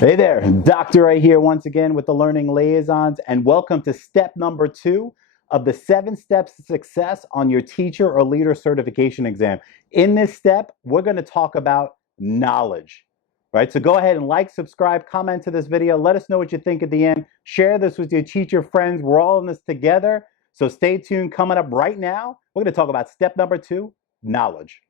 Hey there, Doctor right here once again with the Learning Liaisons, and welcome to step number 2 of the 7 steps to success on your teacher or leader certification exam. In this step, we're going to talk about knowledge, right? So go ahead and like, subscribe, comment to this video. Let us know what you think at the end. Share this with your teacher friends. We're all in this together. So stay tuned. Coming up right now, we're going to talk about step number 2, knowledge.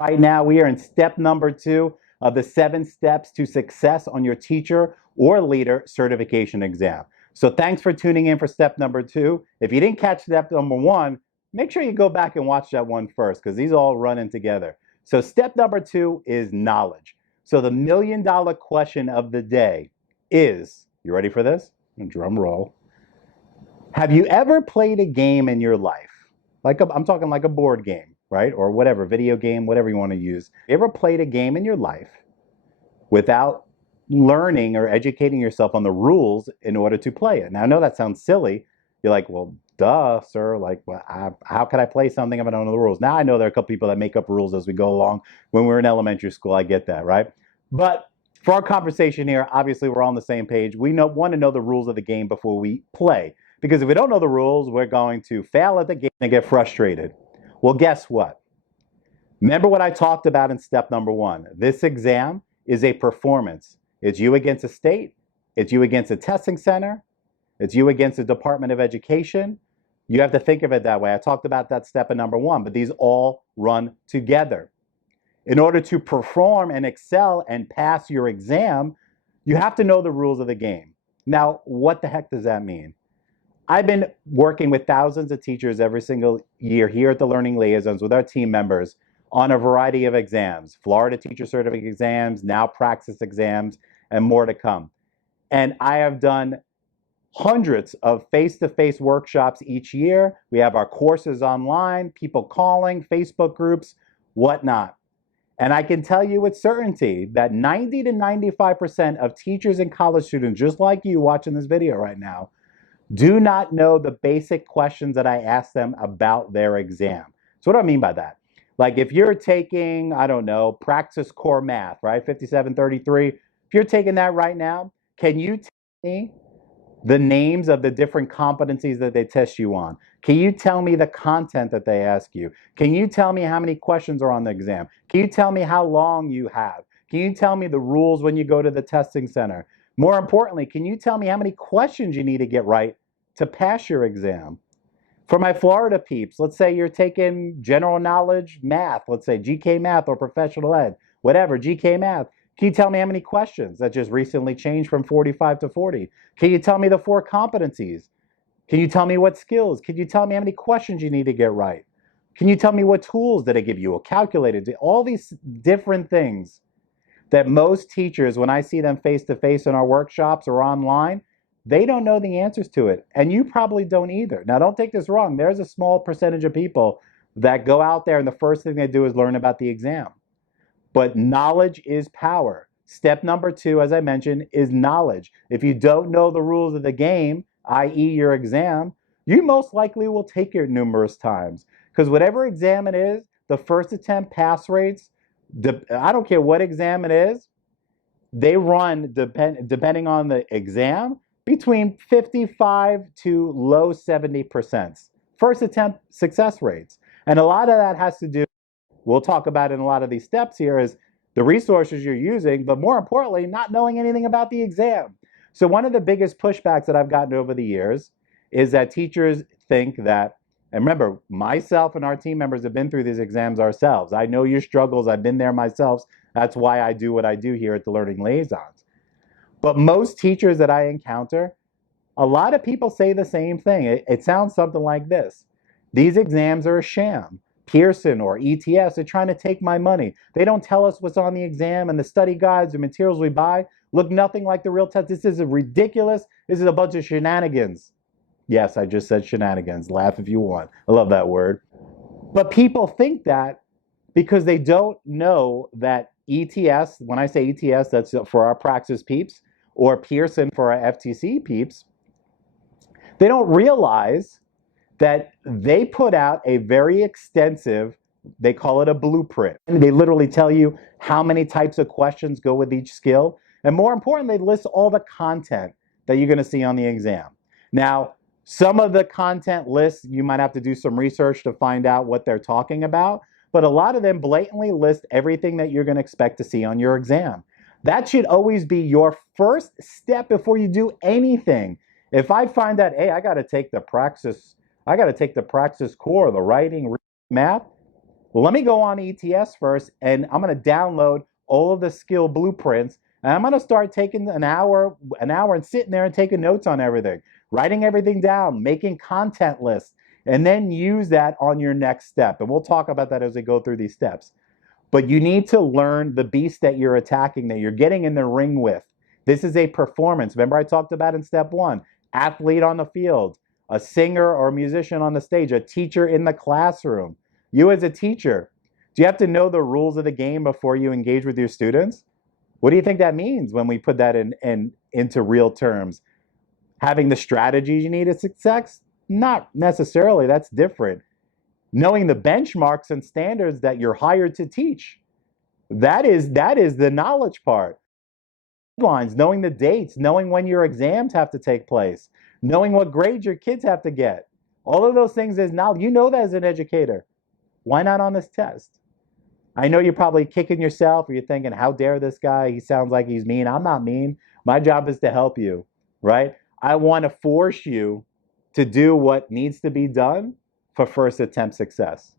Right now, we are in step number 2 of the 7 steps to success on your teacher or leader certification exam. So thanks for tuning in for step number 2. If you didn't catch step number 1, make sure you go back and watch that one first because these all run in together. So step number 2 is knowledge. So the million-dollar question of the day is, you ready for this? Drum roll. Have you ever played a game in your life? I'm talking like a board game, right? Or whatever, video game, whatever you want to use. You ever played a game in your life without learning or educating yourself on the rules in order to play it? Now, I know that sounds silly. You're like, well, duh, sir. How could I play something if I don't know the rules? Now, I know there are a couple people that make up rules as we go along. When we're in elementary school, I get that, right? But for our conversation here, obviously, we're on the same page. We want to know the rules of the game before we play. Because if we don't know the rules, we're going to fail at the game and get frustrated. Well, guess what? Remember what I talked about in step number 1. This exam is a performance. It's you against a state. It's you against a testing center. It's you against the Department of Education. You have to think of it that way. I talked about that step in number 1, but these all run together. In order to perform and excel and pass your exam, you have to know the rules of the game. Now, what the heck does that mean? I've been working with thousands of teachers every single year here at the Learning Liaisons with our team members on a variety of exams, Florida Teacher Certificate exams, now Praxis exams, and more to come. And I have done hundreds of face-to-face workshops each year. We have our courses online, people calling, Facebook groups, whatnot. And I can tell you with certainty that 90 to 95% of teachers and college students, just like you watching this video right now, do not know the basic questions that I ask them about their exam. So what do I mean by that? Like if you're taking, I don't know, Praxis Core Math, right? 5733. If you're taking that right now, can you tell me the names of the different competencies that they test you on? Can you tell me the content that they ask you? Can you tell me how many questions are on the exam? Can you tell me how long you have? Can you tell me the rules when you go to the testing center? More importantly, can you tell me how many questions you need to get right to pass your exam? For my Florida peeps, let's say you're taking general knowledge math, let's say GK math or professional ed, whatever, GK math. Can you tell me how many questions? That just recently changed from 45 to 40. Can you tell me the 4 competencies? Can you tell me what skills? Can you tell me how many questions you need to get right? Can you tell me what tools did it give you? A calculator? All these different things that most teachers, when I see them face-to-face in our workshops or online, they don't know the answers to it. And you probably don't either. Now, don't take this wrong. There's a small percentage of people that go out there and the first thing they do is learn about the exam. But knowledge is power. Step number 2, as I mentioned, is knowledge. If you don't know the rules of the game, i.e. your exam, you most likely will take it numerous times. Because whatever exam it is, the first attempt pass rates, I don't care what exam it is, they run, depending on the exam, between 55 to low 70% first attempt success rates. And a lot of that has to do, we'll talk about in a lot of these steps here, is the resources you're using, but more importantly, not knowing anything about the exam. So one of the biggest pushbacks that I've gotten over the years is that teachers think that, and remember, myself and our team members have been through these exams ourselves. I know your struggles. I've been there myself. That's why I do what I do here at the Learning Liaisons. But most teachers that I encounter, a lot of people say the same thing. It sounds something like this. These exams are a sham. Pearson or ETS are trying to take my money. They don't tell us what's on the exam, and the study guides, the materials we buy look nothing like the real test. This is ridiculous. This is a bunch of shenanigans. Yes, I just said shenanigans. Laugh if you want. I love that word. But people think that because they don't know that ETS, when I say ETS, that's for our Praxis peeps, or Pearson for our FTC peeps, they don't realize that they put out a very extensive, they call it a blueprint. And they literally tell you how many types of questions go with each skill. And more importantly, they list all the content that you're going to see on the exam. Now, some of the content lists, you might have to do some research to find out what they're talking about, but a lot of them blatantly list everything that you're going to expect to see on your exam. That should always be your first step before you do anything. If I find that, hey, I got to take the praxis core, the writing, math, well, let me go on ETS first, and I'm going to download all of the skill blueprints, and I'm going to start taking an hour and sitting there and taking notes on everything, writing everything down, making content lists, and then use that on your next step. And we'll talk about that as we go through these steps. But you need to learn the beast that you're attacking, that you're getting in the ring with. This is a performance. Remember I talked about in step 1, athlete on the field, a singer or a musician on the stage, a teacher in the classroom. You as a teacher, do you have to know the rules of the game before you engage with your students? What do you think that means when we put that into real terms? Having the strategies you need to success? Not necessarily, that's different. Knowing the benchmarks and standards that you're hired to teach. That is the knowledge part. Deadlines, knowing the dates, knowing when your exams have to take place, knowing what grades your kids have to get. All of those things is knowledge. You know that as an educator. Why not on this test? I know you're probably kicking yourself, or you're thinking, how dare this guy? He sounds like he's mean. I'm not mean. My job is to help you, right? I want to force you to do what needs to be done for first attempt success.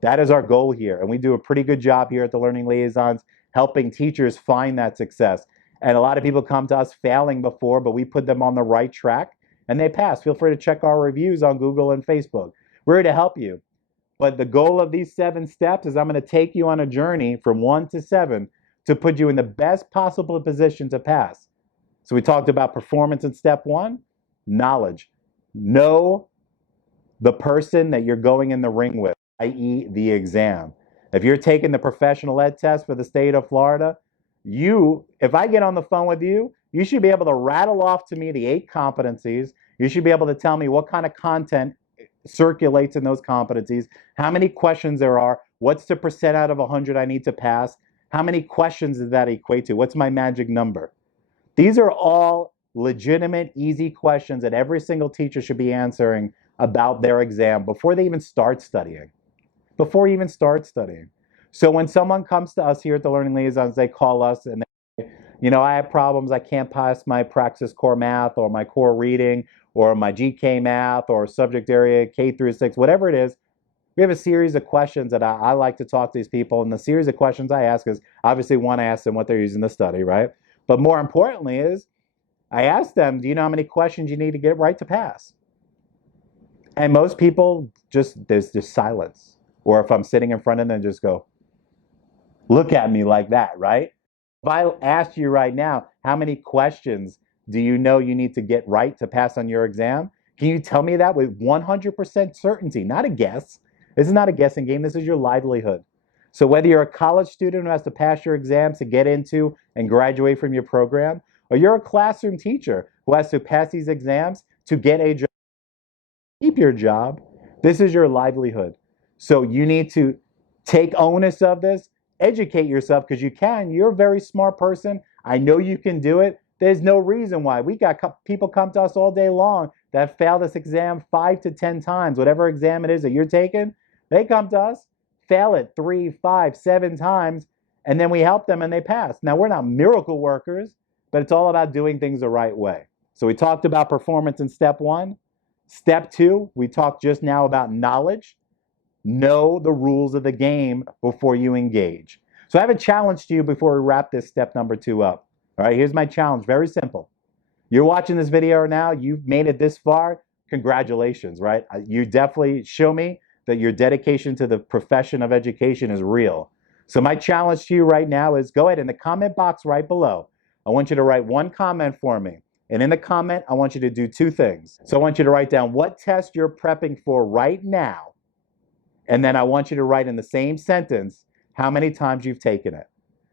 That is our goal here. And we do a pretty good job here at the Learning Liaisons helping teachers find that success. And a lot of people come to us failing before, but we put them on the right track and they pass. Feel free to check our reviews on Google and Facebook. We're here to help you. But the goal of these 7 steps is I'm going to take you on a journey from 1 to 7 to put you in the best possible position to pass. So we talked about performance in step 1, knowledge. Know the person that you're going in the ring with, i.e. the exam. If you're taking the professional ed test for the state of Florida, if I get on the phone with you, you should be able to rattle off to me the 8 competencies. You should be able to tell me what kind of content circulates in those competencies, how many questions there are, what's the percent out of 100 I need to pass, how many questions does that equate to, what's my magic number. These are all legitimate, easy questions that every single teacher should be answering about their exam before they even start studying. So when someone comes to us here at the Learning Liaisons, they call us and they, I have problems, I can't pass my Praxis Core Math or my core reading or my GK Math or subject area K through 6, whatever it is. We have a series of questions that I like to talk to these people, and the series of questions I ask is obviously one, I ask them what they're using to study, right? But more importantly is I ask them, do you know how many questions you need to get right to pass? And most people there's just silence. Or if I'm sitting in front of them, just go, look at me like that, right? If I asked you right now, how many questions do you know you need to get right to pass on your exam? Can you tell me that with 100% certainty? Not a guess. This is not a guessing game. This is your livelihood. So whether you're a college student who has to pass your exams to get into and graduate from your program, or you're a classroom teacher who has to pass these exams to get a job, keep your job, this is your livelihood. So you need to take onus of this, educate yourself because you can. You're a very smart person. I know you can do it. There's no reason why. We got people come to us all day long that fail this exam 5 to 10 times. Whatever exam it is that you're taking, they come to us, fail it 3, 5, 7 times, and then we help them and they pass. Now, we're not miracle workers, but it's all about doing things the right way. So we talked about performance in step 1. Step 2, we talked just now about knowledge. Know the rules of the game before you engage. So I have a challenge to you before we wrap this step number 2 up. All right, here's my challenge, very simple. You're watching this video now, you've made it this far, congratulations, right? You definitely show me that your dedication to the profession of education is real. So my challenge to you right now is go ahead in the comment box right below. I want you to write one comment for me. And in the comment, I want you to do 2 things. So I want you to write down what test you're prepping for right now. And then I want you to write in the same sentence how many times you've taken it.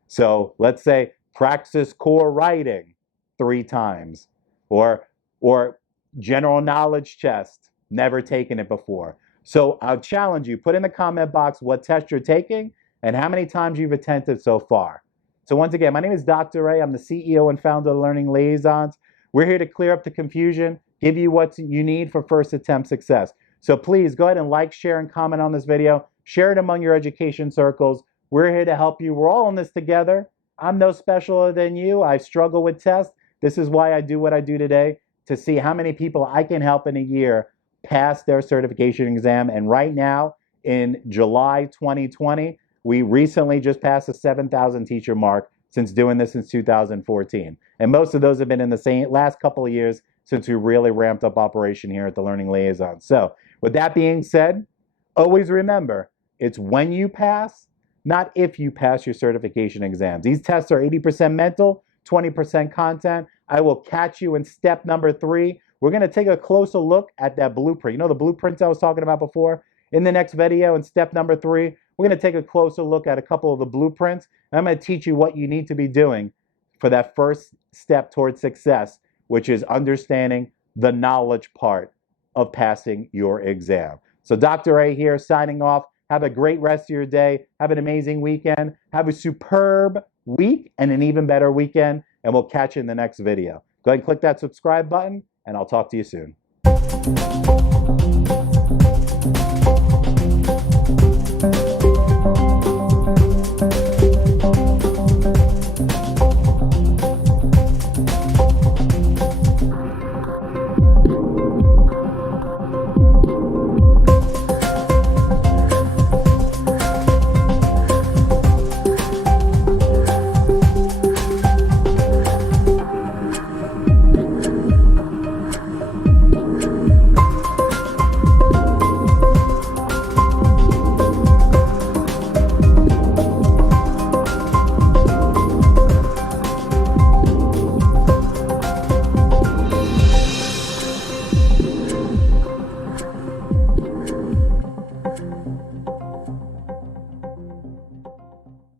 So let's say Praxis Core Writing. 3 times. Or general knowledge test, never taken it before. So I'll challenge you, put in the comment box what test you're taking and how many times you've attempted so far. So once again, my name is Dr. Ray. I'm the CEO and founder of Learning Liaisons. We're here to clear up the confusion, give you what you need for first attempt success. So please go ahead and like, share, and comment on this video. Share it among your education circles. We're here to help you. We're all in this together. I'm no specialer than you. I struggle with tests. This is why I do what I do today, to see how many people I can help in a year pass their certification exam. And right now, in July 2020, we recently just passed the 7,000 teacher mark since doing this since 2014. And most of those have been in the same last couple of years since we really ramped up operation here at the Learning Liaison. So with that being said, always remember, it's when you pass, not if you pass your certification exams. These tests are 80% mental, 20% content. I will catch you in step number 3. We're going to take a closer look at that blueprint. You know the blueprints I was talking about before? In the next video, in step number 3, we're going to take a closer look at a couple of the blueprints. And I'm going to teach you what you need to be doing for that first step towards success, which is understanding the knowledge part of passing your exam. So Dr. A here signing off. Have a great rest of your day. Have an amazing weekend. Have a superb week and an even better weekend. And we'll catch you in the next video. Go ahead and click that subscribe button, and I'll talk to you soon.